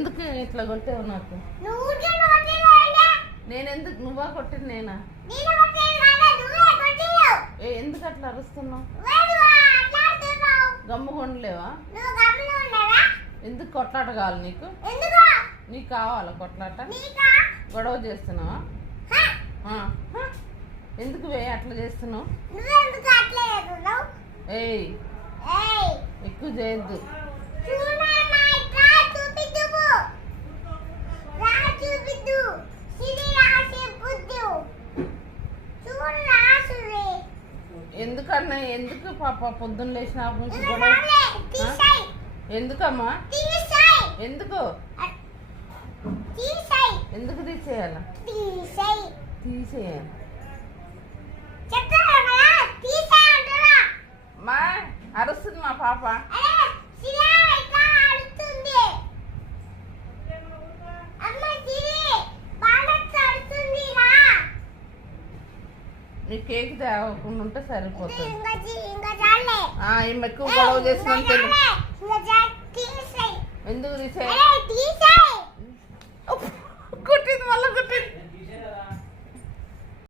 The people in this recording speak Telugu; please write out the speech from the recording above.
ఎందుకు ఇట్లా కొట్టావు నాకు? నేను ఎందుకు నువ్వా కొట్టింది నేనా? ఎందుకు అట్లా అరుస్తున్నావు? గమ్ముకొండలేవా? ఎందుకు కొట్లాట కావాలి నీకు? నీకు కావాలా కొట్లాట? గొడవ చేస్తున్నావా? ఎందుకు అట్లా చేస్తున్నావు? ఏయ్ ఎక్కువ చేయొద్దు. ఎందుకన్నా ఎందుకు పాప పొద్దున్న లేచిన నుంచి గొడవ? ఎందుకమ్మా? ఎందుకు ఎందుకు తీసేయాల? తీసేయాలి మా అరుస్తుంది మా పాప. నీ కేక్ తేవకుండా ఉంటే సరిపోతుంది. ఎక్కువ గొడవ చేసిన ఎందుకు తీసేయాలి?